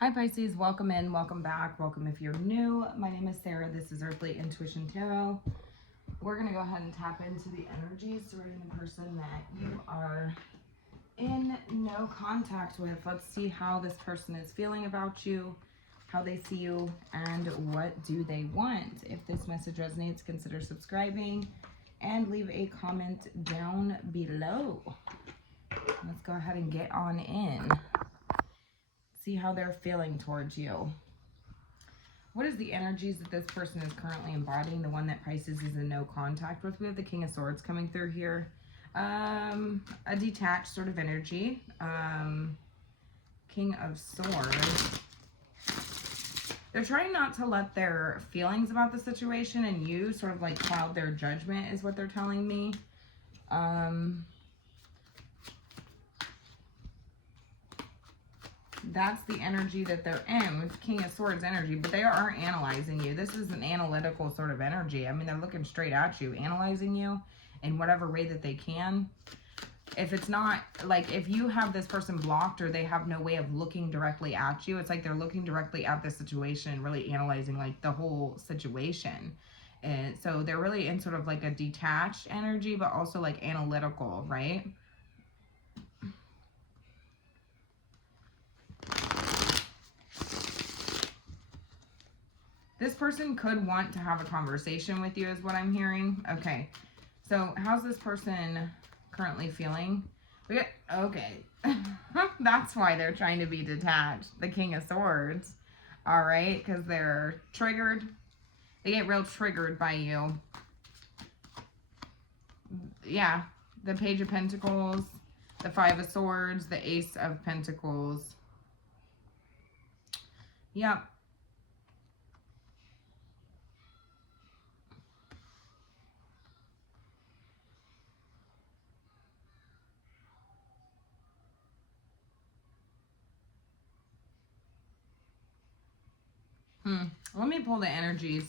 Hi Pisces, welcome in, welcome back, welcome if you're new. My name is Sarah, this is Earthly Intuition Tarot. We're going to go ahead and tap into the energies surrounding the person that you are in no contact with. Let's see how this person is feeling about you, how they see you, and what do they want. If this message resonates, consider subscribing and leave a comment down below. Let's go ahead and get on in. See how they're feeling towards you. What is the energies that this person is currently embodying? The one that Pisces is in no contact with. We have the King of Swords coming through here. A detached sort of energy. King of Swords. They're trying not to let their feelings about the situation and you sort of like cloud their judgment is what they're telling me. That's the energy that they're in with King of Swords energy, but they are analyzing you. This is an analytical sort of energy. I mean, they're looking straight at you, analyzing you in whatever way that they can. If it's not, like, if you have this person blocked or they have no way of looking directly at you, it's like they're looking directly at the situation and really analyzing, like, the whole situation. And so they're really in sort of, like, a detached energy, but also, like, analytical, right? This person could want to have a conversation with you is what I'm hearing. Okay. So how's this person currently feeling? Okay. That's why they're trying to be detached. The King of Swords. All right. Because they're triggered. They get real triggered by you. Yeah. The Page of Pentacles. The Five of Swords. The Ace of Pentacles. Yep. Let me pull the energies.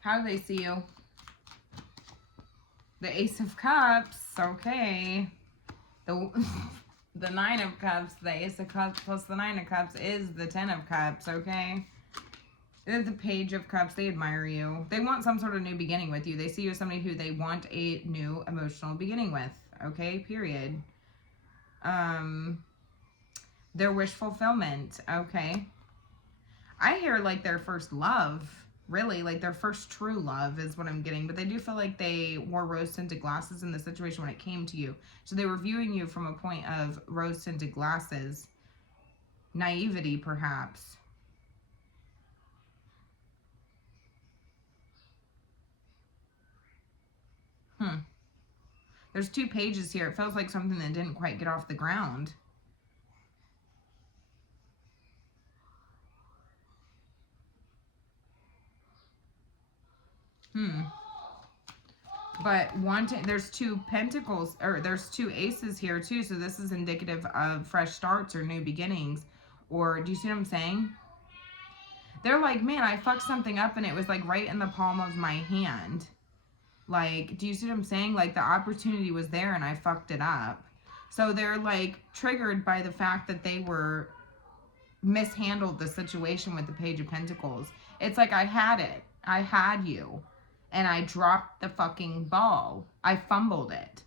How do they see you? The Ace of Cups. Okay. The Nine of Cups. The Ace of Cups plus the Nine of Cups is the Ten of Cups. Okay. There's the Page of Cups. They admire you. They want some sort of new beginning with you. They see you as somebody who they want a new emotional beginning with. Okay. Period. Their wish fulfillment. Okay. I hear like their first love, really, like their first true love is what I'm getting. But they do feel like they wore rose-tinted glasses in the situation when it came to you. So they were viewing you from a point of rose-tinted glasses. Naivety, perhaps. There's two pages here. It feels like something that didn't quite get off the ground. But there's two pentacles, or there's two aces here too. So this is indicative of fresh starts or new beginnings. Or do you see what I'm saying? They're like, man, I fucked something up and it was like right in the palm of my hand. Like, do you see what I'm saying? Like the opportunity was there and I fucked it up. So they're like triggered by the fact that they were mishandled the situation with the Page of Pentacles. It's like I had it. I had you. And I dropped the fucking ball. I fumbled it.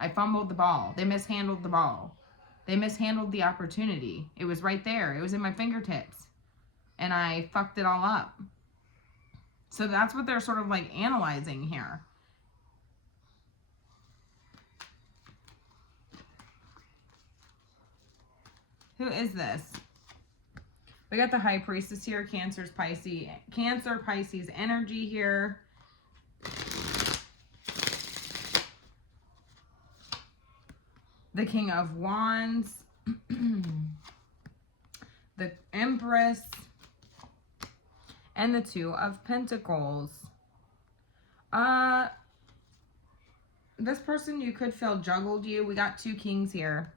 I fumbled the ball. They mishandled the ball. They mishandled the opportunity. It was right there. It was in my fingertips. And I fucked it all up. So that's what they're sort of like analyzing here. Who is this? We got the High Priestess here. Cancer, Pisces energy here. The King of Wands. The Empress. And the Two of Pentacles. This person, you could feel juggled you. We got two kings here.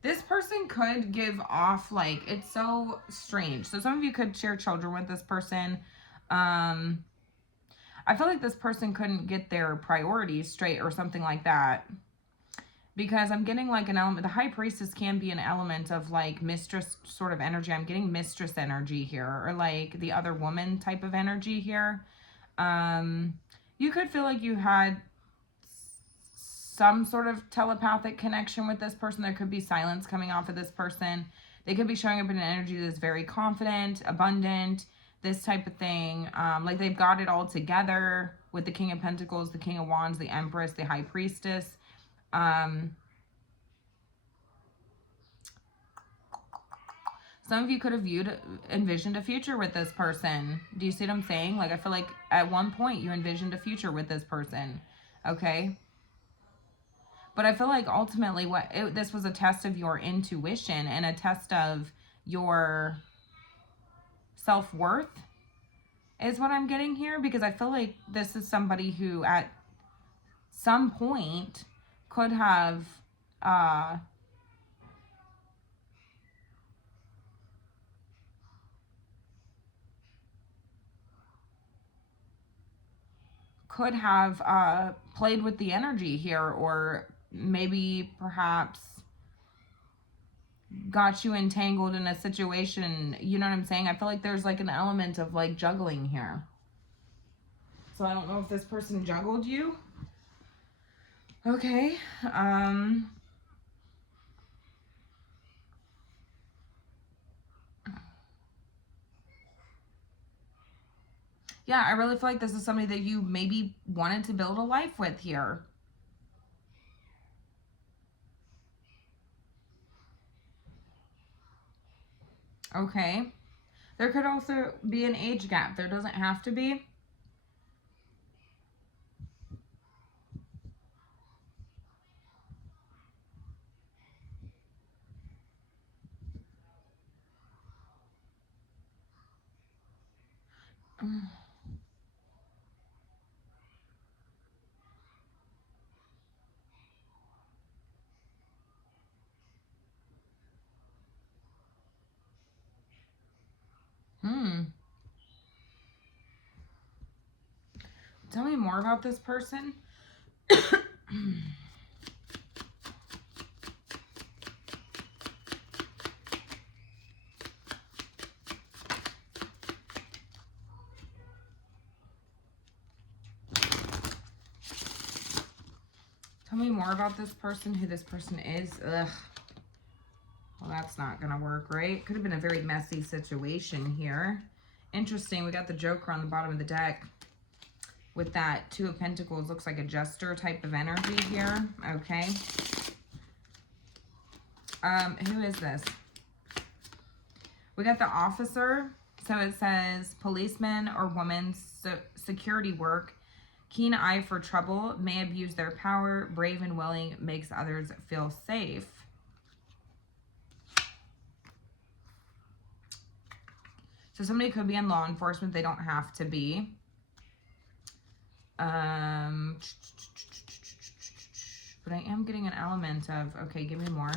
This person could give off, like, it's so strange. So some of you could share children with this person. I feel like this person couldn't get their priorities straight or something like that. Because I'm getting like an element, the High Priestess can be an element of like mistress sort of energy. I'm getting mistress energy here, or like the other woman type of energy here. You could feel like you had some sort of telepathic connection with this person. There could be silence coming off of this person. They could be showing up in an energy that's very confident, abundant, this type of thing. Like they've got it all together with the King of Pentacles, the King of Wands, the Empress, the High Priestess. Some of you could have envisioned a future with this person. Do you see what I'm saying? Like, I feel like at one point you envisioned a future with this person. Okay? But I feel like ultimately this was a test of your intuition and a test of your self-worth is what I'm getting here. Because I feel like this is somebody who at some point could have... played with the energy here, or maybe perhaps got you entangled in a situation. You know what I'm saying? I feel like there's like an element of like juggling here. So I don't know if this person juggled you. Okay. Yeah, I really feel like this is somebody that you maybe wanted to build a life with here. Okay. There could also be an age gap. There doesn't have to be. Tell me more about this person. Tell me more about this person, who this person is. Ugh. Well, that's not going to work, right? Could have been a very messy situation here. Interesting. We got the Joker on the bottom of the deck with that Two of Pentacles. Looks like a jester type of energy here. Okay. Who is this? We got the Officer. So it says policeman or woman, security work, keen eye for trouble, may abuse their power, brave and willing, makes others feel safe. So somebody could be in law enforcement. They don't have to be. But I am getting an element of, okay, give me more.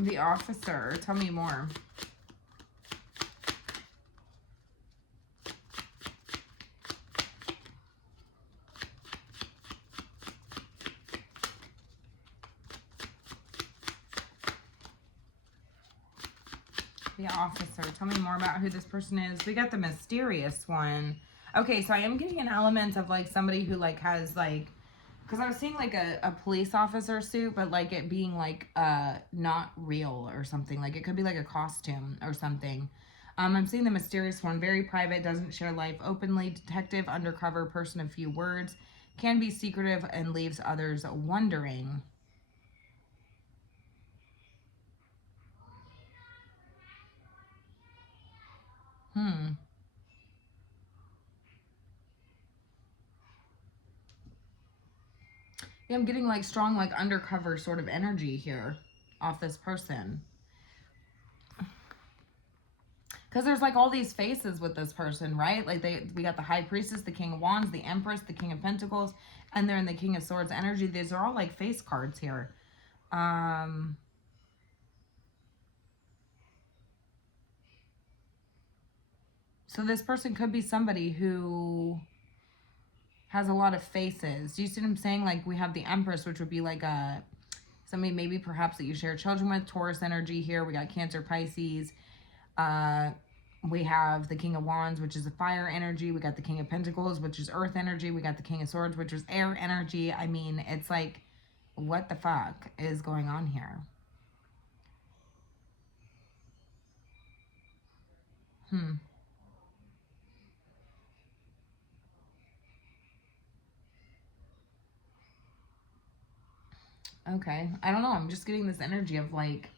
The Officer, tell me more. The Officer, tell me more about who this person is. We got the Mysterious one. Okay, so I am getting an element of like somebody who like has like, because I was seeing like a police officer suit, but like it being like not real or something. Like it could be like a costume or something. I'm seeing the Mysterious one. Very private, doesn't share life openly. Detective, undercover, person of few words. Can be secretive and leaves others wondering. Yeah, I'm getting like strong, like undercover sort of energy here off this person. Because there's like all these faces with this person, right? Like we got the High Priestess, the King of Wands, the Empress, the King of Pentacles, and they're in the King of Swords energy. These are all like face cards here. So this person could be somebody who has a lot of faces. Do you see what I'm saying? Like we have the Empress, which would be like a somebody maybe perhaps that you share children with. Taurus energy here. We got Cancer, Pisces. We have the King of Wands, which is a fire energy. We got the King of Pentacles, which is earth energy. We got the King of Swords, which is air energy. I mean, it's like, what the fuck is going on here? Okay. I don't know. I'm just getting this energy of like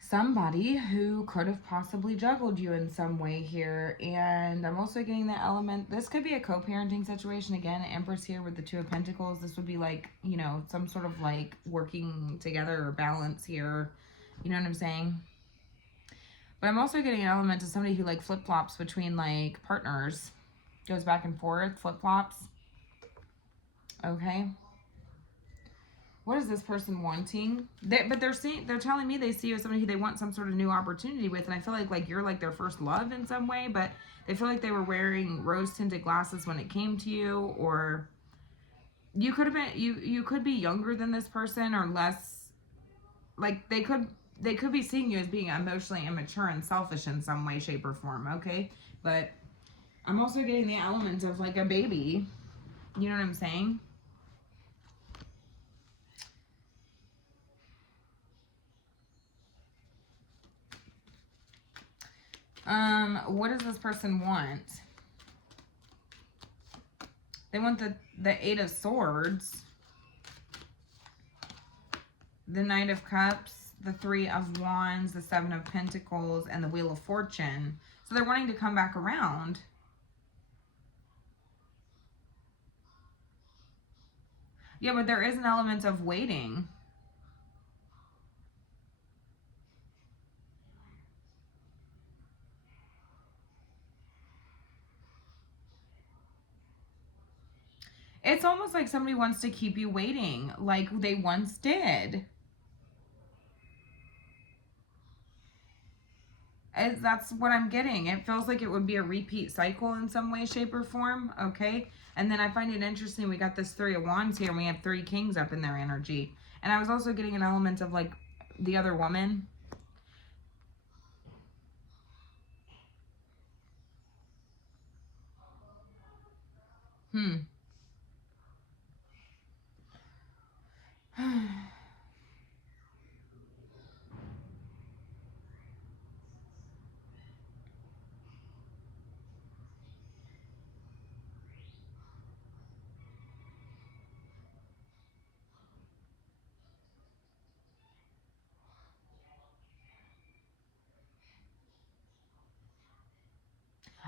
somebody who could have possibly juggled you in some way here. And I'm also getting the element, this could be a co-parenting situation. Again, Empress here with the Two of Pentacles. This would be like, you know, some sort of like working together or balance here. You know what I'm saying? But I'm also getting an element of somebody who like flip-flops between like partners. Goes back and forth, flip-flops. Okay. What is this person wanting? But they're telling me they see you as somebody who they want some sort of new opportunity with, and I feel like you're like their first love in some way, but they feel like they were wearing rose-tinted glasses when it came to you, or you could have been you could be younger than this person or less, like they could be seeing you as being emotionally immature and selfish in some way, shape, or form, okay? But I'm also getting the element of like a baby. You know what I'm saying? What does this person want? They want the Eight of Swords, the Knight of Cups, the Three of Wands, the Seven of Pentacles, and the Wheel of Fortune. So they're wanting to come back around. Yeah, but there is an element of waiting. It's almost like somebody wants to keep you waiting, like they once did. That's what I'm getting. It feels like it would be a repeat cycle in some way, shape, or form. Okay. And then I find it interesting. We got this Three of Wands here, and we have three kings up in their energy. And I was also getting an element of like the other woman.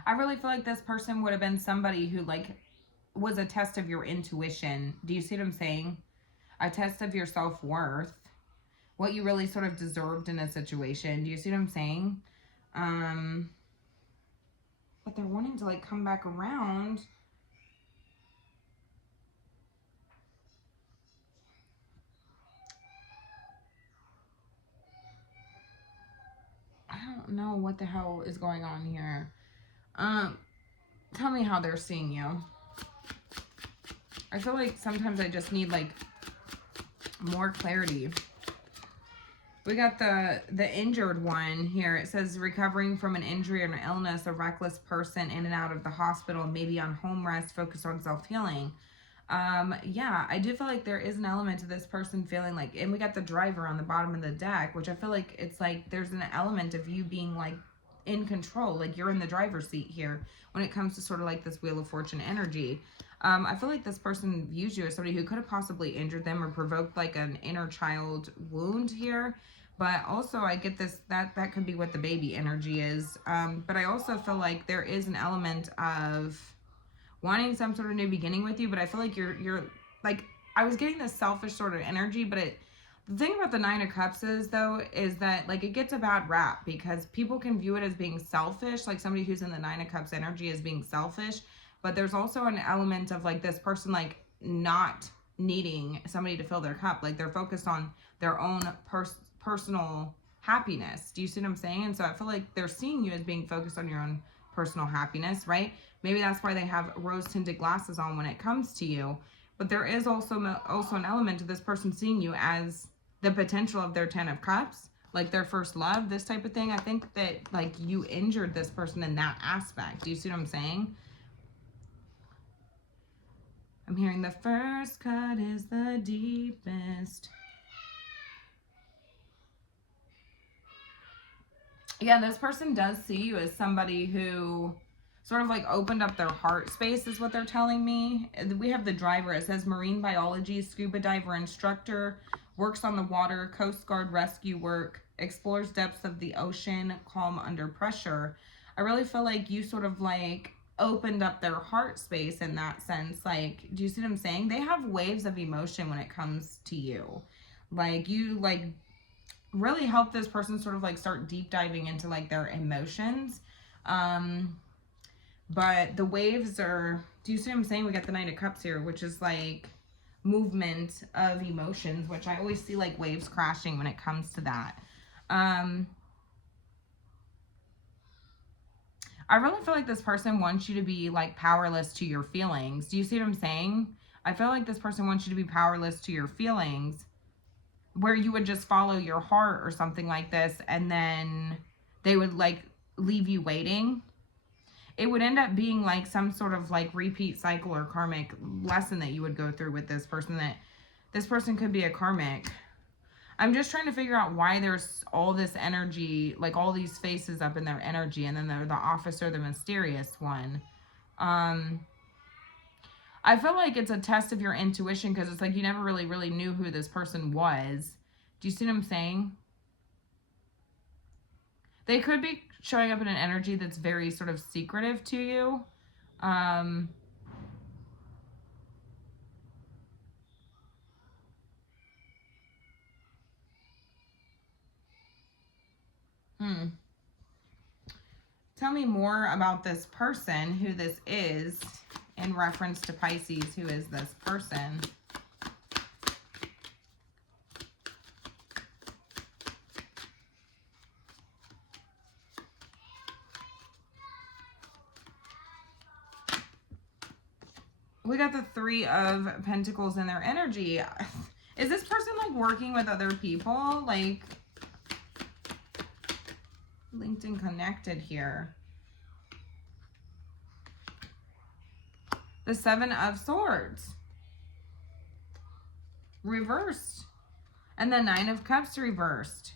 I really feel like this person would have been somebody who like was a test of your intuition. Do you see what I'm saying? A test of your self-worth. What you really sort of deserved in a situation. Do you see what I'm saying? But they're wanting to like come back around. I don't know what the hell is going on here. Tell me how they're seeing you. I feel like sometimes I just need like more clarity. We got the injured one here. It says recovering from an injury or an illness, a reckless person in and out of the hospital, maybe on home rest, focused on self-healing. Yeah, I do feel like there is an element to this person feeling like, and we got the driver on the bottom of the deck, which I feel like it's like there's an element of you being like in control, like you're in the driver's seat here when it comes to sort of like this Wheel of Fortune energy. I feel like this person views you as somebody who could have possibly injured them or provoked like an inner child wound here. But also I get this, that could be what the baby energy is. But I also feel like there is an element of wanting some sort of new beginning with you, but I feel like you're like, I was getting this selfish sort of energy, but the thing about the Nine of Cups is though, is that like it gets a bad rap because people can view it as being selfish, like somebody who's in the Nine of Cups energy as being selfish, but there's also an element of like this person like not needing somebody to fill their cup, like they're focused on their own personal happiness. Do you see what I'm saying? And so I feel like they're seeing you as being focused on your own personal happiness, right? Maybe that's why they have rose-tinted glasses on when it comes to you. But there is also an element to this person seeing you as the potential of their 10 of Cups, like their first love, this type of thing. I think that like you injured this person in that aspect. Do you see what I'm saying? I'm hearing the first cut is the deepest. Yeah, this person does see you as somebody who sort of like opened up their heart space is what they're telling me. We have the driver. It says marine biology, scuba diver instructor, works on the water, Coast Guard rescue work, explores depths of the ocean, calm under pressure. I really feel like you sort of like opened up their heart space in that sense. Like, do you see what I'm saying? They have waves of emotion when it comes to you. Like, you like really help this person sort of like start deep diving into like their emotions. But the waves are, do you see what I'm saying? We got the Knight of Cups here, which is like movement of emotions, which I always see like waves crashing when it comes to that. I really feel like this person wants you to be like powerless to your feelings. Do you see what I'm saying? I feel like this person wants you to be powerless to your feelings, where you would just follow your heart or something like this, and then they would like leave you waiting. It would end up being like some sort of like repeat cycle or karmic lesson that you would go through with this person, that this person could be a karmic. I'm just trying to figure out why there's all this energy, like all these faces up in their energy, and then they're the officer, the mysterious one. I feel like it's a test of your intuition, because it's like you never really knew who this person was. Do you see what I'm saying? They could be showing up in an energy that's very sort of secretive to you. Tell me more about this person, who this is, in reference to Pisces. Who is this person? We got the Three of Pentacles in their energy. Is this person like working with other people? Like linked and connected here. The Seven of Swords. Reversed. And the Nine of Cups reversed.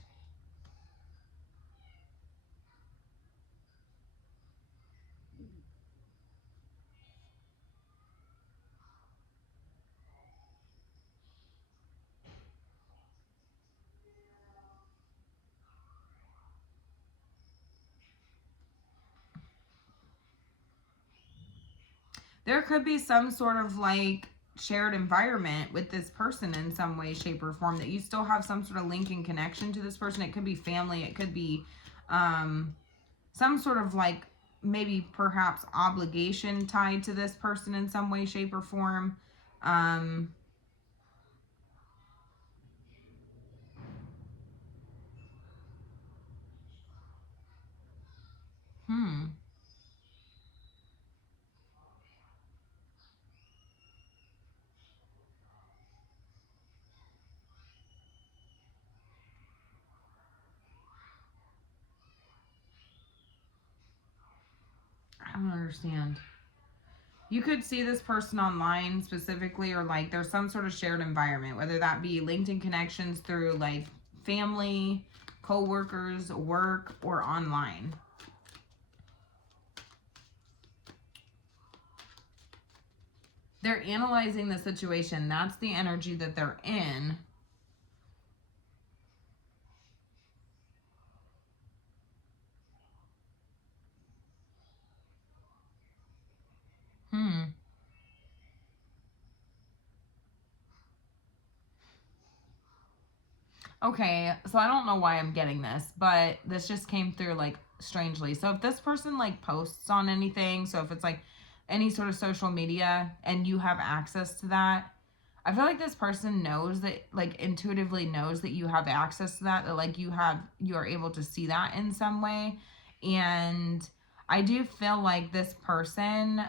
There could be some sort of like shared environment with this person in some way, shape, or form, that you still have some sort of link and connection to this person. It could be family. It could be some sort of like maybe perhaps obligation tied to this person in some way, shape, or form. I don't understand. You could see this person online specifically, or like there's some sort of shared environment, whether that be LinkedIn connections through like family, co-workers, work, or online. They're analyzing the situation. That's the energy that they're in. Okay, so I don't know why I'm getting this, but this just came through like strangely. So if this person like posts on anything, so if it's like any sort of social media and you have access to that, I feel like this person knows that, like, intuitively knows that you have access to that, that, like, you are able to see that in some way. And I do feel like this person,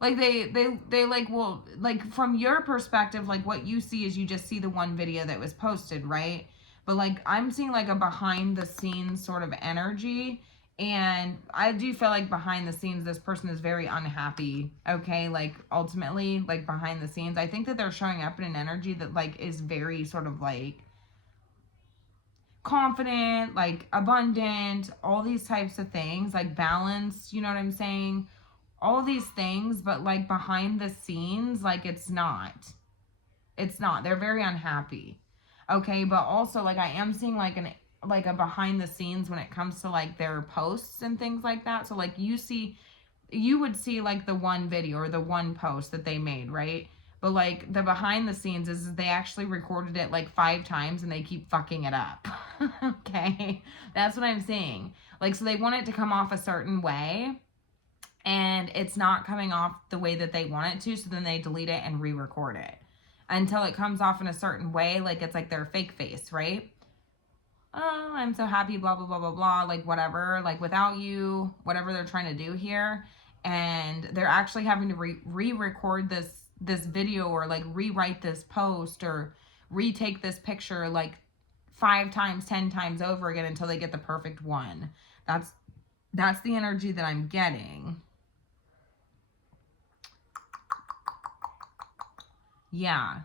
like, they like, well, like, from your perspective, like, what you see is you just see the one video that was posted, right? But, like, I'm seeing, like, a behind the scenes sort of energy. And I do feel like behind the scenes, this person is very unhappy, okay? Like, ultimately, like, behind the scenes, I think that they're showing up in an energy that, like, is very sort of, like, confident, like, abundant, all these types of things, like, balanced, you know what I'm saying? All of these things, but, like, behind the scenes, like, it's not. It's not. They're very unhappy. Okay, but also, like, I am seeing, like, a behind the scenes when it comes to, like, their posts and things like that. So, like, you would see, like, the one video or the one post that they made, right? But, like, the behind the scenes is they actually recorded it, like, 5 times and they keep fucking it up. Okay? That's what I'm seeing. Like, so they want it to come off a certain way, and it's not coming off the way that they want it to, so then they delete it and re-record it until it comes off in a certain way, like it's like their fake face, right? Oh, I'm so happy, blah, blah, blah, blah, blah, like whatever, like without you, whatever they're trying to do here. And they're actually having to re-record this video, or like rewrite this post, or retake this picture like 5 times, 10 times over again until they get the perfect one. That's the energy that I'm getting. Yeah.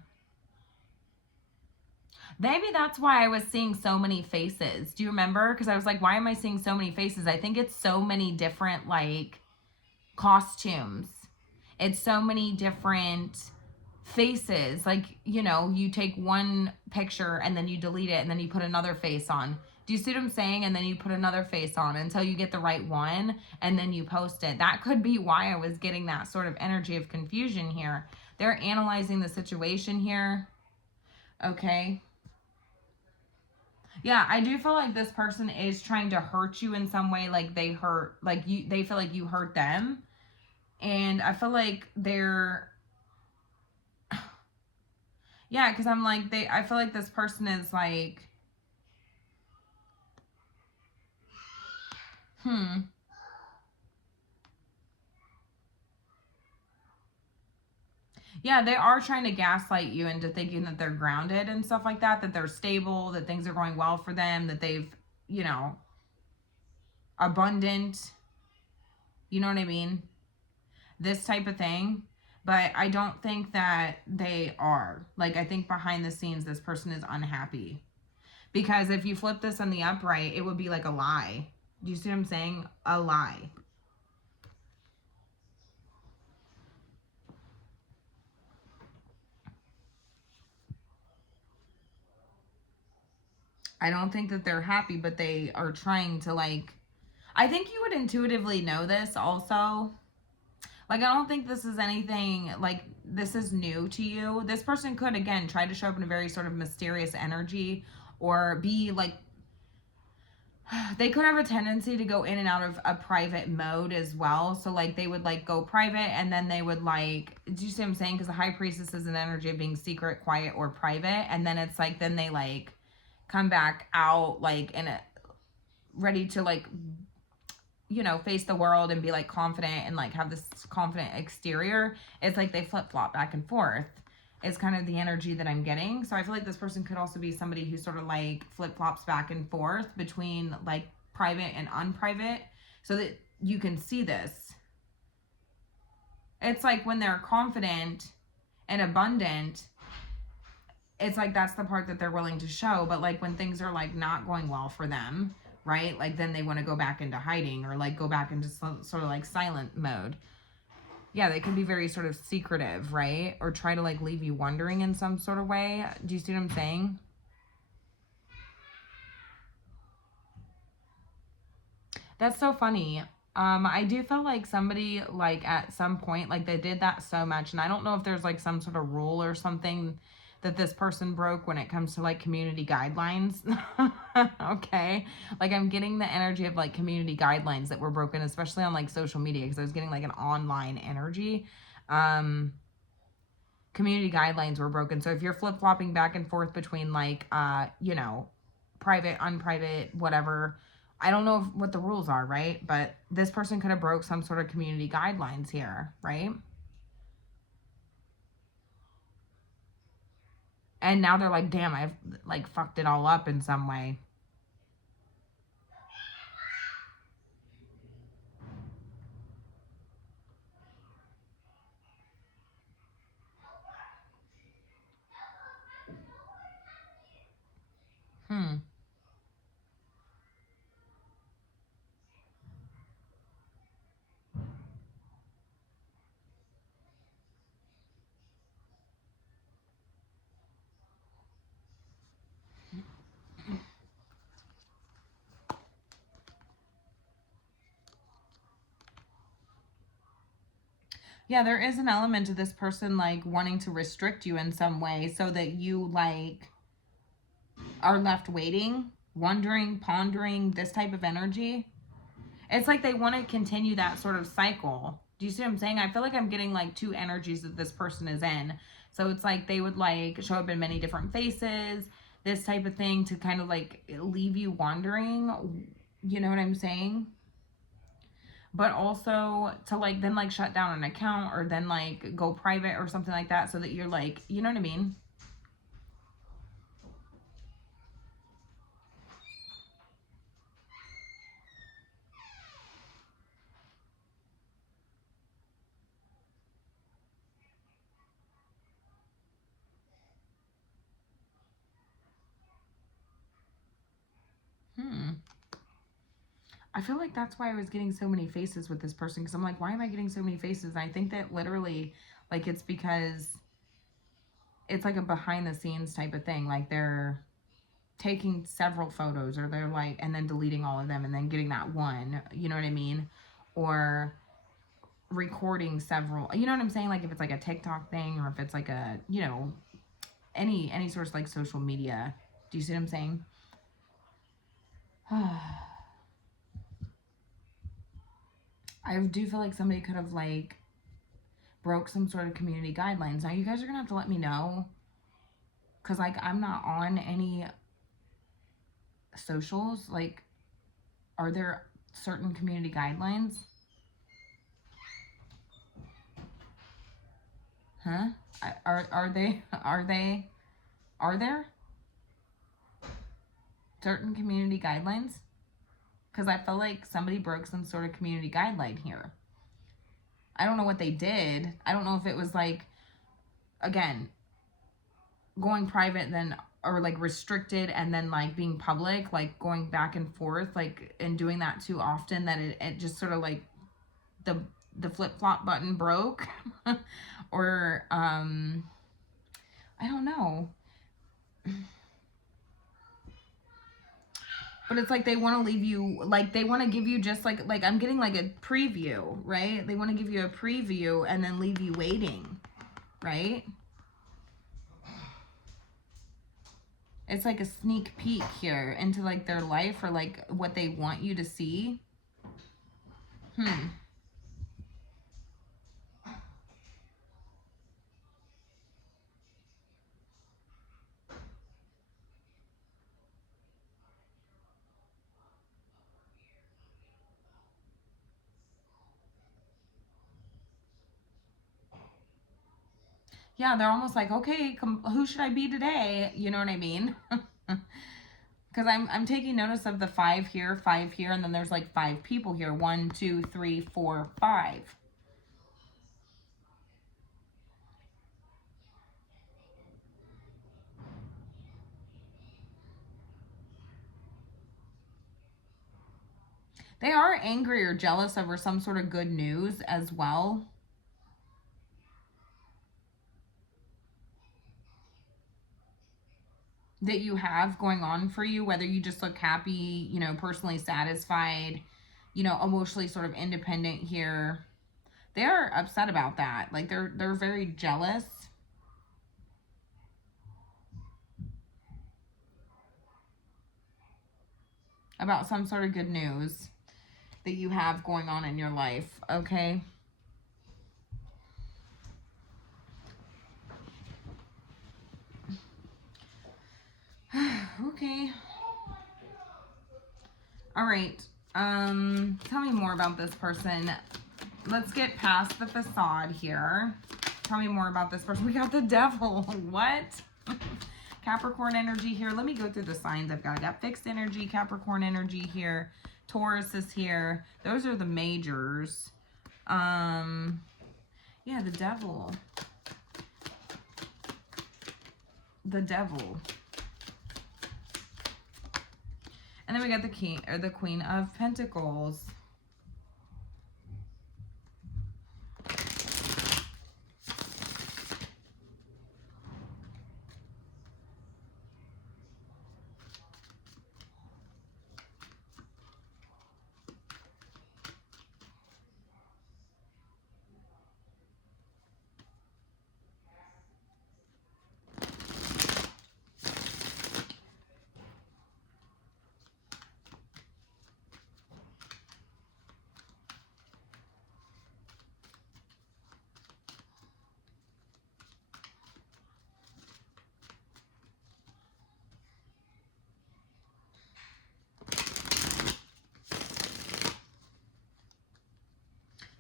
Maybe that's why I was seeing so many faces. Do you remember? Because I was like, why am I seeing so many faces? I think it's so many different, like, costumes. It's so many different faces. Like, you know, you take one picture and then you delete it and then you put another face on. Do you see what I'm saying? And then you put another face on until you get the right one, and then you post it. That could be why I was getting that sort of energy of confusion here. They're analyzing the situation here. Okay. Yeah, I do feel like this person is trying to hurt you in some way. Like, they feel like you hurt them. And I feel like they're, yeah, because I'm like, I feel like this person is like, yeah, they are trying to gaslight you into thinking that they're grounded and stuff like that, that they're stable, that things are going well for them, that they've, you know, abundant, you know what I mean? This type of thing. But I don't think that they are. Like, I think behind the scenes, this person is unhappy. Because if you flip this on the upright, it would be like a lie. Do you see what I'm saying? A lie. I don't think that they're happy, but they are trying to, like, I think you would intuitively know this also. Like, I don't think this is anything, like, this is new to you. This person could, again, try to show up in a very sort of mysterious energy, or be, like, they could have a tendency to go in and out of a private mode as well. So, like, they would, like, go private, and then they would, like, do you see what I'm saying? Because the high priestess is an energy of being secret, quiet, or private. And then it's, like, then they, like, come back out, like, in a, ready to, like, you know, face the world and be, like, confident and, like, have this confident exterior. It's like they flip-flop back and forth. It's kind of the energy that I'm getting. So I feel like this person could also be somebody who sort of, like, flip-flops back and forth between, like, private and unprivate, so that you can see this. It's like when they're confident and abundant, it's like that's the part that they're willing to show. But, like, when things are, like, not going well for them, right? Like, then they want to go back into hiding, or, like, go back into some sort of, like, silent mode. Yeah, they can be very sort of secretive, right? Or try to, like, leave you wondering in some sort of way. Do you see what I'm saying? That's so funny. I do feel like somebody, like, at some point, like, they did that so much, and I don't know if there's, like, some sort of rule or something that this person broke when it comes to like community guidelines. Okay. Like I'm getting the energy of like community guidelines that were broken, especially on like social media, because I was getting like an online energy. Community guidelines were broken. So if you're flip-flopping back and forth between like you know, private, unprivate, whatever, I don't know what the rules are, right? But this person could have broke some sort of community guidelines here, right? And now they're like, damn, I've like fucked it all up in some way. Hmm. Yeah, there is an element to this person like wanting to restrict you in some way so that you like are left waiting, wondering, pondering, this type of energy. It's like they want to continue that sort of cycle. Do you see what I'm saying? I feel like I'm getting like two energies that this person is in. So it's like they would like show up in many different faces, this type of thing to kind of like leave you wandering. You know what I'm saying? But also to like then like shut down an account or then like go private or something like that so that you're like, you know what I mean? Hmm. I feel like that's why I was getting so many faces with this person, because I'm like, why am I getting so many faces? And I think that literally, like, it's because it's like a behind the scenes type of thing. Like, they're taking several photos, or they're like, and then deleting all of them and then getting that one, you know what I mean? Or recording several, you know what I'm saying? Like, if it's like a TikTok thing, or if it's like a, you know, any source like social media. Do you see what I'm saying? I do feel like somebody could have like broke some sort of community guidelines. Now you guys are gonna have to let me know, because like I'm not on any socials. Like, are there certain community guidelines? Huh? Are they are there certain community guidelines? Because I feel like somebody broke some sort of community guideline here. I don't know what they did. I don't know if it was like, again, going private then, or like restricted and then like being public, like going back and forth, like, and doing that too often that it just sort of like the the flip-flop button broke. Or I don't know. But it's like they want to leave you, like they want to give you just like I'm getting like a preview, right? They want to give you a preview and then leave you waiting, right? It's like a sneak peek here into like their life, or like what they want you to see. Hmm. Yeah, they're almost like, okay, who should I be today? You know what I mean? Because I'm taking notice of the five here, and then there's like five people here. 1, 2, 3, 4, 5. They are angry or jealous over some sort of good news as well that you have going on for you, whether you just look happy, you know, personally satisfied, you know, emotionally sort of independent here. They're upset about that. Like they're very jealous. about some sort of good news that you have going on in your life, okay? Okay. All right. Tell me more about this person. Let's get past the facade here. Tell me more about this person. We got the devil. What? Capricorn energy here. Let me go through the signs I've got. I got fixed energy, Capricorn energy here. Taurus is here. Those are the majors. Yeah, the devil. The devil. And then we got the king or the Queen of Pentacles.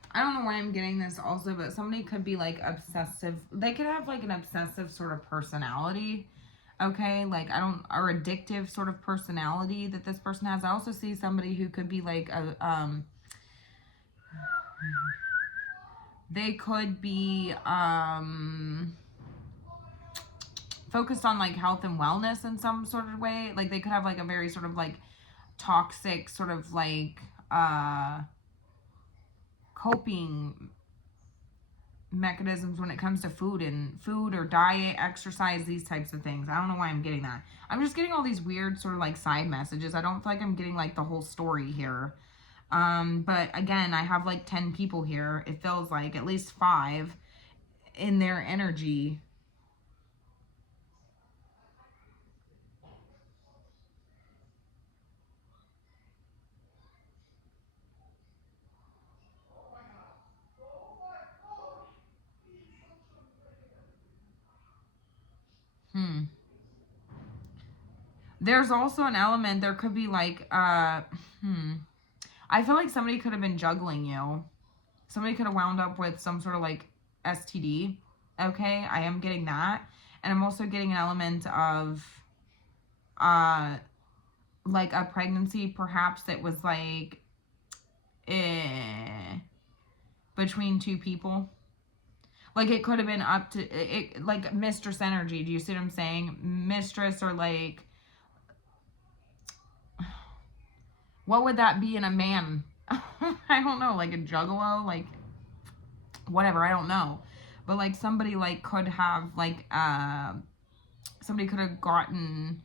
I don't know why I'm getting this also, but somebody could be like obsessive. They could have like an obsessive sort of personality. Okay, like or addictive sort of personality that this person has. I also see somebody who could be like they could be focused on like health and wellness in some sort of way. Like they could have like a very sort of like toxic sort of like coping mechanisms when it comes to food or diet, exercise, these types of things. I don't know why I'm getting that. I'm just getting all these weird sort of like side messages. I don't feel like I'm getting like the whole story here. But again, I have like 10 people here. It feels like at least 5 in their energy. There's also an element, there could be like, I feel like somebody could have been juggling you. Somebody could have wound up with some sort of like STD. Okay, I am getting that. And I'm also getting an element of, like a pregnancy perhaps that was like, between 2 people. Like it could have been up to, like mistress energy. Do you see what I'm saying? Mistress or like, what would that be in a man? I don't know, like a juggalo, like whatever, I don't know. But like somebody like could have like somebody could have gotten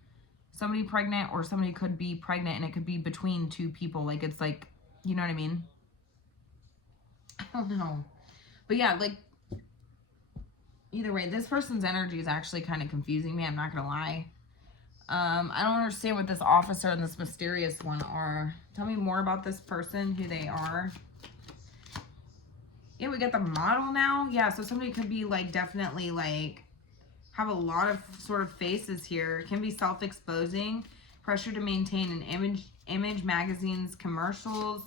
somebody pregnant, or somebody could be pregnant, and it could be between 2 people. Like it's like, you know what I mean? I don't know. But yeah, like either way, this person's energy is actually kind of confusing me, I'm not gonna lie. I don't understand what this officer and this mysterious one are. Tell me more about this person, who they are. Yeah, we get the model now. Yeah, so somebody could be like definitely like have a lot of sort of faces here. Can be self-exposing, pressure to maintain an image, magazines, commercials,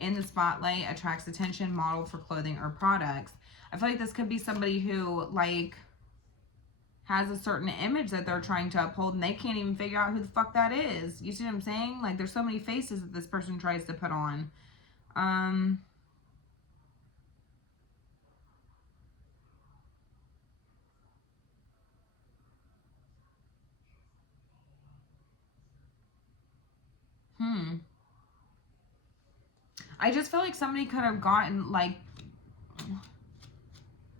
in the spotlight, attracts attention, model for clothing or products. I feel like this could be somebody who like has a certain image that they're trying to uphold, and they can't even figure out who the fuck that is. You see what I'm saying? Like there's so many faces that this person tries to put on. I just feel like somebody could have gotten like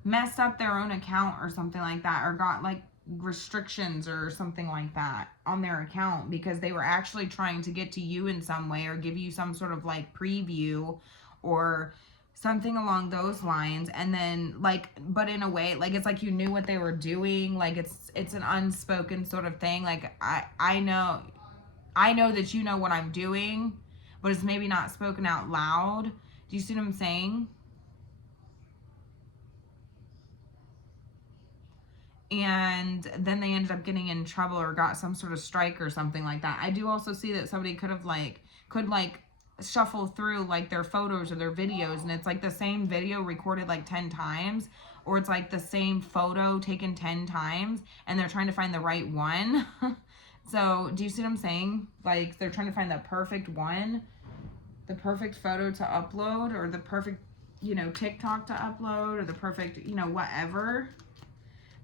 messed up their own account or something like that, or got like restrictions or something like that on their account because they were actually trying to get to you in some way, or give you some sort of like preview or something along those lines. And then like, but in a way, like it's like you knew what they were doing. Like it's an unspoken sort of thing. Like I know, I know that you know what I'm doing, but it's maybe not spoken out loud. Do you see what I'm saying? And then they ended up getting in trouble or got some sort of strike or something like that. I do also see that somebody could shuffle through like their photos or their videos, and it's like the same video recorded like 10 times, or it's like the same photo taken 10 times, and they're trying to find the right one. So do you see what I'm saying? Like they're trying to find the perfect one, the perfect photo to upload, or the perfect, you know, TikTok to upload, or the perfect, you know, whatever.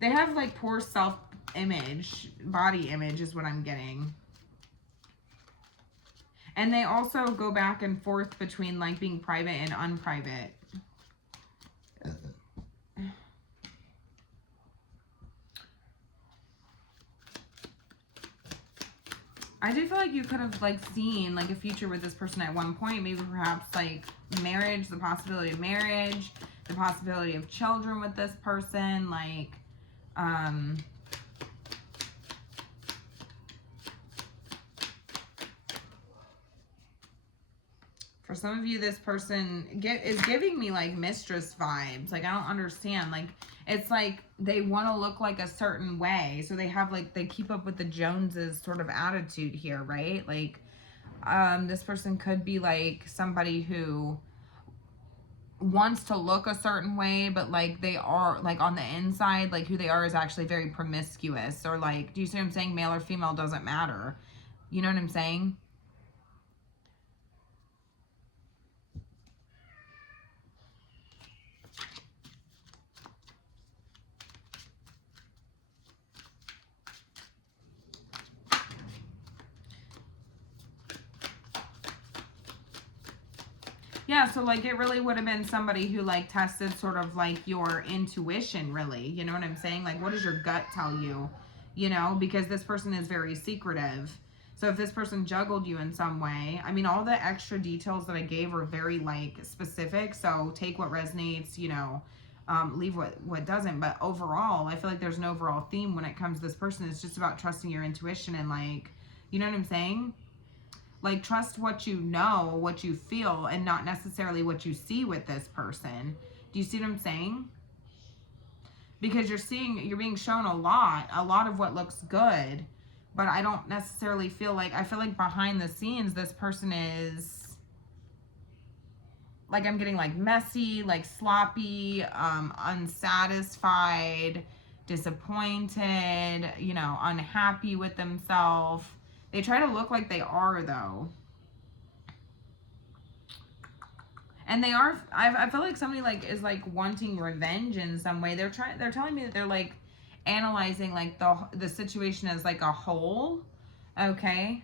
They have like poor self-image, body image is what I'm getting. And they also go back and forth between like being private and unprivate. I do feel like you could have like seen like a future with this person at one point. Maybe perhaps like marriage, the possibility of marriage, the possibility of children with this person. Like, for some of you, this person is giving me like mistress vibes. Like, I don't understand. Like, it's like they want to look like a certain way. So they have like, they keep up with the Joneses sort of attitude here, right? Like, this person could be like somebody who wants to look a certain way, but like they are like on the inside, like who they are is actually very promiscuous, or like, do you see what I'm saying? Male or female doesn't matter. You know what I'm saying? Yeah, so like it really would have been somebody who like tested sort of like your intuition, really. You know what I'm saying? Like, what does your gut tell you? You know, because this person is very secretive. So if this person juggled you in some way, I mean, all the extra details that I gave are very like specific. So take what resonates, you know, leave what doesn't. But overall, I feel like there's an overall theme when it comes to this person. It's just about trusting your intuition and like, you know what I'm saying? Like, trust what you know, what you feel, and not necessarily what you see with this person. Do you see what I'm saying? Because you're being shown a lot of what looks good, but I don't necessarily feel like, I feel like behind the scenes, this person is, like, I'm getting like messy, like sloppy, unsatisfied, disappointed, you know, unhappy with themselves. They try to look like they are, though. And they are, I feel like somebody like is like wanting revenge in some way. They're telling me that they're like analyzing like the situation as like a whole. Okay.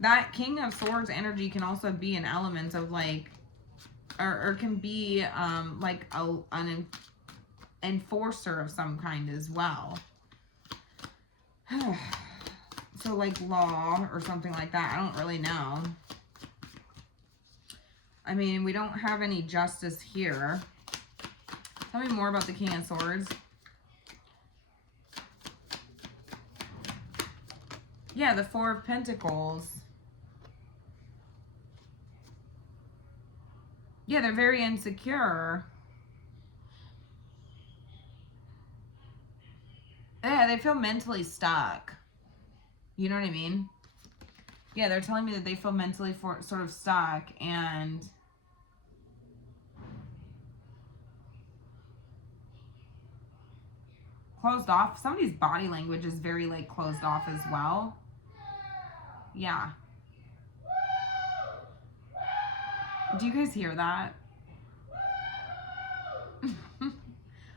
That King of Swords energy can also be an element of like, or can be like an enforcer of some kind as well. So like law or something like that. I don't really know. I mean, we don't have any justice here. Tell me more about the King of Swords. Yeah, the Four of Pentacles. Yeah, they're very insecure. Yeah, they feel mentally stuck. You know what I mean? Yeah, they're telling me that they feel mentally sort of stuck and closed off. Somebody's body language is very like closed off as well. Yeah. Do you guys hear that?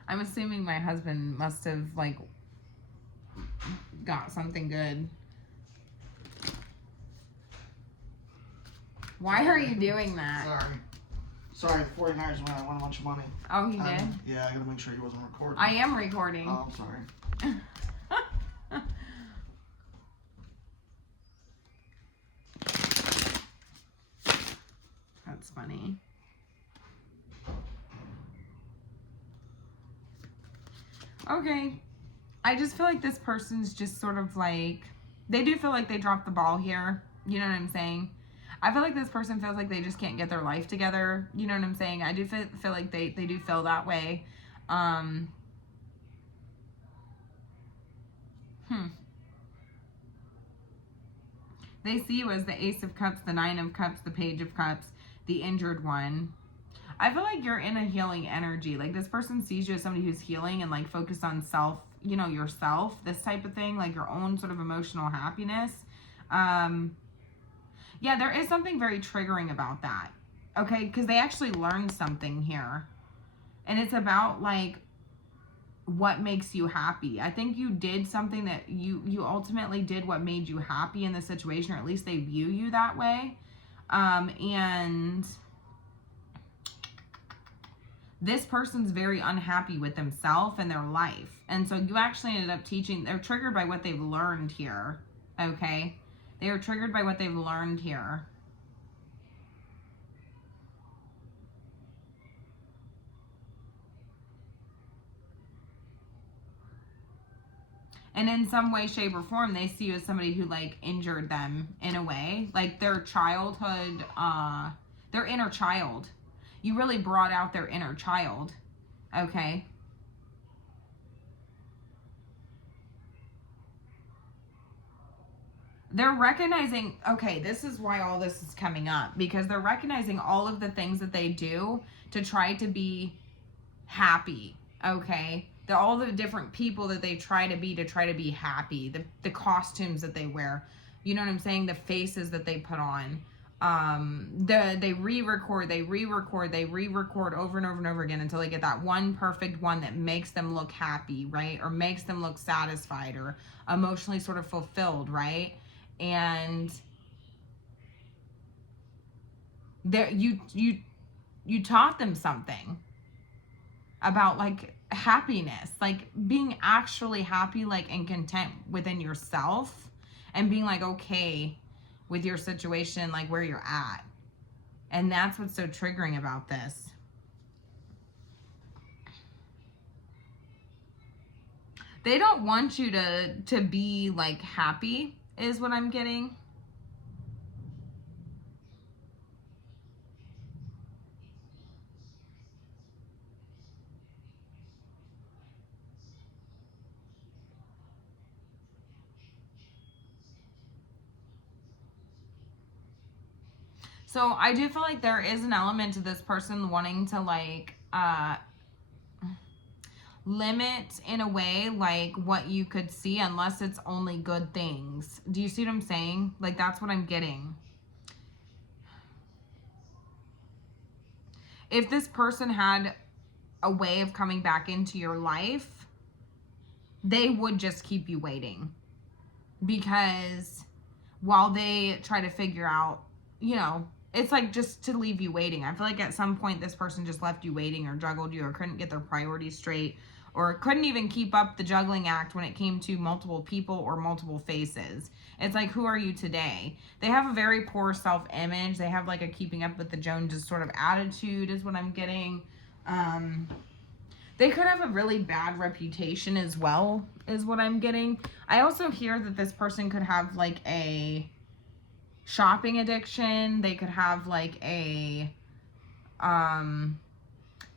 I'm assuming my husband must have like got something good. Why are you doing that? Sorry, the 49ers won. I won a bunch of money. Oh, he did? Yeah, I gotta make sure he wasn't recording. I am recording. Oh, I'm sorry. That's funny. Okay. I just feel like this person's just sort of like, They do feel like they dropped the ball here. You know what I'm saying? I feel like this person feels like they just can't get their life together. You know what I'm saying? I do feel like they do feel that way. Um, hmm. They see you as the Ace of Cups, the Nine of Cups, the Page of Cups, the injured one. I feel like you're in a healing energy. Like this person sees you as somebody who's healing and like focused on self, you know, yourself, this type of thing, like your own sort of emotional happiness. Yeah, there is something very triggering about that. Okay, because they actually learned something here. And it's about like what makes you happy. I think you did something that you ultimately did what made you happy in the situation, or at least they view you that way. And this person's very unhappy with themselves and their life. And so you actually ended up teaching, they're triggered by what they've learned here. Okay? They are triggered by what they've learned here. And in some way, shape, or form, they see you as somebody who like injured them in a way. Like their childhood, their inner child. You really brought out their inner child. Okay? They're recognizing, okay, this is why all this is coming up, because they're recognizing all of the things that they do to try to be happy. Okay? All the different people that they try to be happy, the costumes that they wear, you know what I'm saying, the faces that they put on, they re-record over and over and over again until they get that one perfect one that makes them look happy, right, or makes them look satisfied or emotionally sort of fulfilled, right? And there you taught them something about like happiness, like being actually happy, like and content within yourself, and being like okay with your situation, like where you're at. And that's what's so triggering about this. They don't want you to be like happy is what I'm getting. So I do feel like there is an element to this person wanting to like limit in a way like what you could see, unless it's only good things. Do you see what I'm saying? Like that's what I'm getting. If this person had a way of coming back into your life, they would just keep you waiting, because while they try to figure out, you know, it's like just to leave you waiting. I feel like at some point this person just left you waiting, or juggled you, or couldn't get their priorities straight, or couldn't even keep up the juggling act when it came to multiple people or multiple faces. It's like, who are you today? They have a very poor self-image. They have like a keeping up with the Joneses sort of attitude is what I'm getting. They could have a really bad reputation as well, is what I'm getting. I also hear that this person could have like a shopping addiction. They could have like a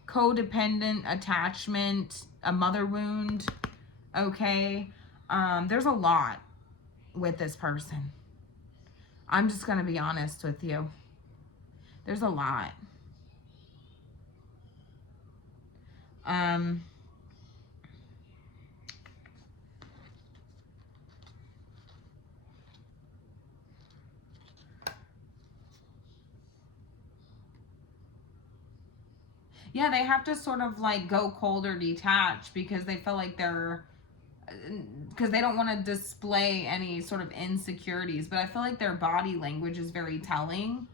codependent attachment, a mother wound. Okay? There's a lot with this person. I'm just going to be honest with you. There's a lot. Yeah, they have to sort of like go cold or detach, because they feel like because they don't want to display any sort of insecurities, but I feel like their body language is very telling.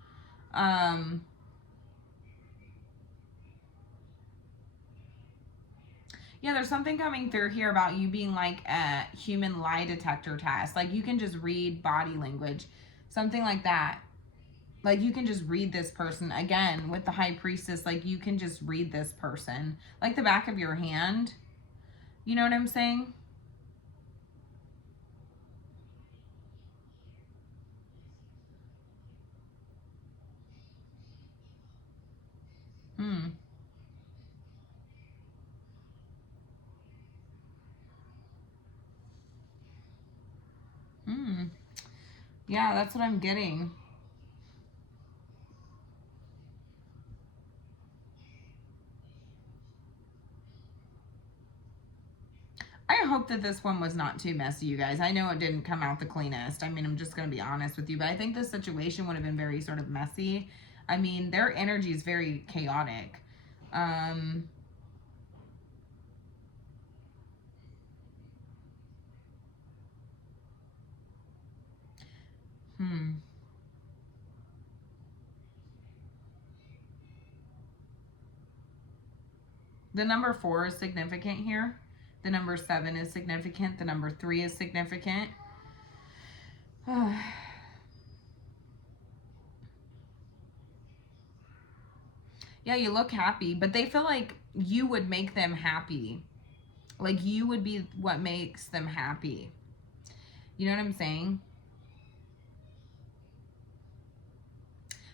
Yeah, there's something coming through here about you being like a human lie detector test. Like you can just read body language, something like that. Like you can just read this person. Again, with the High Priestess, like you can just read this person like the back of your hand. You know what I'm saying? Yeah, that's what I'm getting. I hope that this one was not too messy, you guys. I know it didn't come out the cleanest. I mean, I'm just going to be honest with you, but I think this situation would have been very sort of messy. I mean, their energy is very chaotic. Um, hmm. The number 4 is significant here. The number 7 is significant. The number 3 is significant. Yeah, you look happy, but they feel like you would make them happy. Like you would be what makes them happy. You know what I'm saying?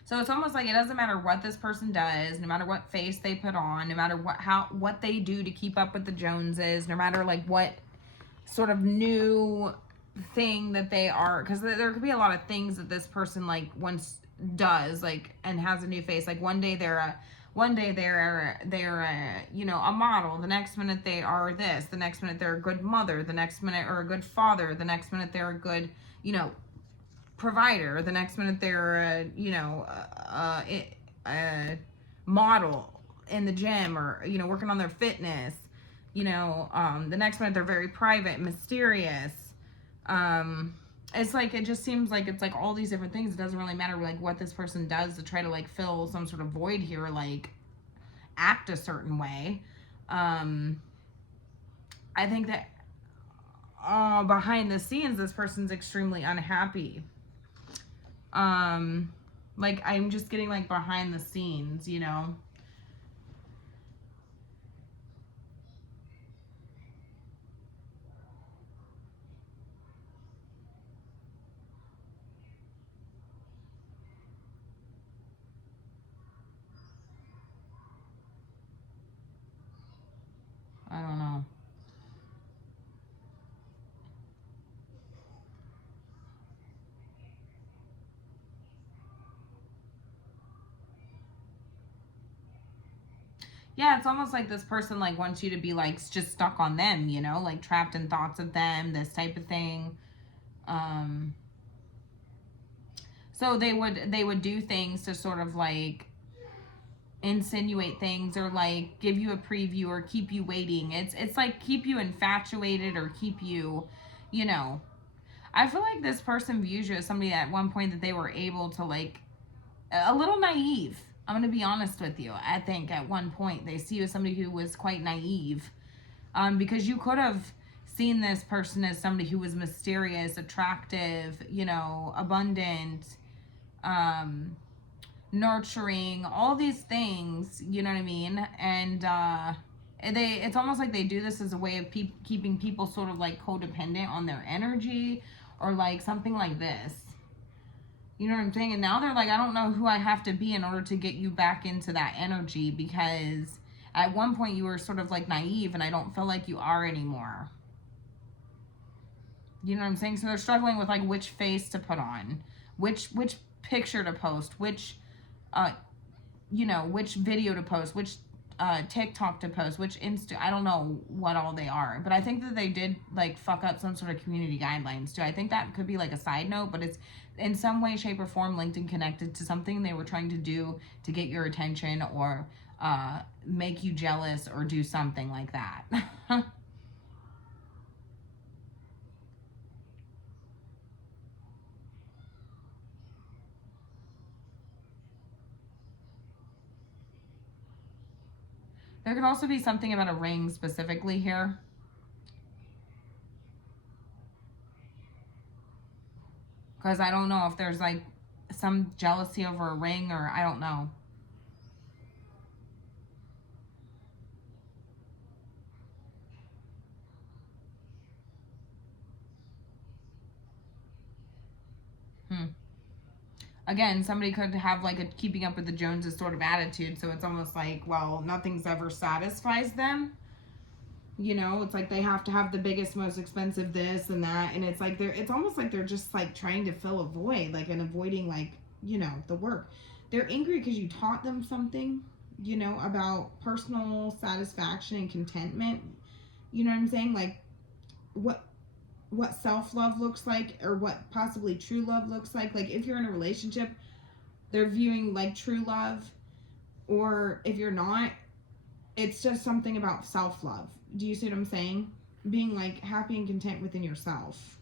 So it's almost like it doesn't matter what this person does, no matter what face they put on, no matter what they do to keep up with the Joneses, no matter like what sort of new thing that they are, because there could be a lot of things that this person like once does like and has a new face. Like one day they're you know, a model. The next minute they are this. The next minute they're a good mother. The next minute or a good father. The next minute they're a good, you know, provider. The next minute they're a, you know, a model in the gym, or you know, working on their fitness. You know, the next minute they're very private, mysterious. It's like it just seems like it's like all these different things. It doesn't really matter like what this person does to try to like fill some sort of void here, like act a certain way. I think that behind the scenes this person's extremely unhappy. Like I'm just getting like behind the scenes, you know. I don't know. Yeah, it's almost like this person like wants you to be like just stuck on them, you know, like trapped in thoughts of them, this type of thing. Um so they would do things to sort of like insinuate things or like give you a preview or keep you waiting. It's like keep you infatuated or keep you, you know. I feel like this person views you as somebody at one point that they were able to like a little naive. I'm going to be honest with you. I think at one point they see you as somebody who was quite naive. Because you could have seen this person as somebody who was mysterious, attractive, you know, abundant, um, nurturing, all these things, you know what I mean? And it's almost like they do this as a way of keeping people sort of like codependent on their energy or like something like this. You know what I'm saying? And now they're like, I don't know who I have to be in order to get you back into that energy, because at one point you were sort of like naive and I don't feel like you are anymore. You know what I'm saying? So they're struggling with like which face to put on, which picture to post, which you know, which video to post, which TikTok to post, which I don't know what all they are, but I think that they did like fuck up some sort of community guidelines too. I think that could be like a side note, but it's in some way, shape, or form linked and connected to something they were trying to do to get your attention or make you jealous or do something like that. There could also be something about a ring specifically here. Because I don't know if there's like some jealousy over a ring, or I don't know. Again, somebody could have like a keeping up with the Joneses sort of attitude. So it's almost like, well, nothing's ever satisfies them. You know, it's like they have to have the biggest, most expensive this and that, and it's like it's almost like they're just like trying to fill a void, like, and avoiding, like, you know, the work. They're angry because you taught them something, you know, about personal satisfaction and contentment. You know what I'm saying? Like what self-love looks like, or what possibly true love looks like. Like, if you're in a relationship, they're viewing like true love, or if you're not, it's just something about self-love. Do you see what I'm saying? Being like happy and content within yourself.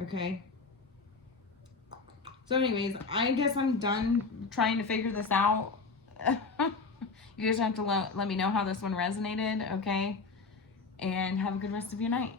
Okay. So anyways, I guess I'm done trying to figure this out. You guys have to let me know how this one resonated, okay? And have a good rest of your night.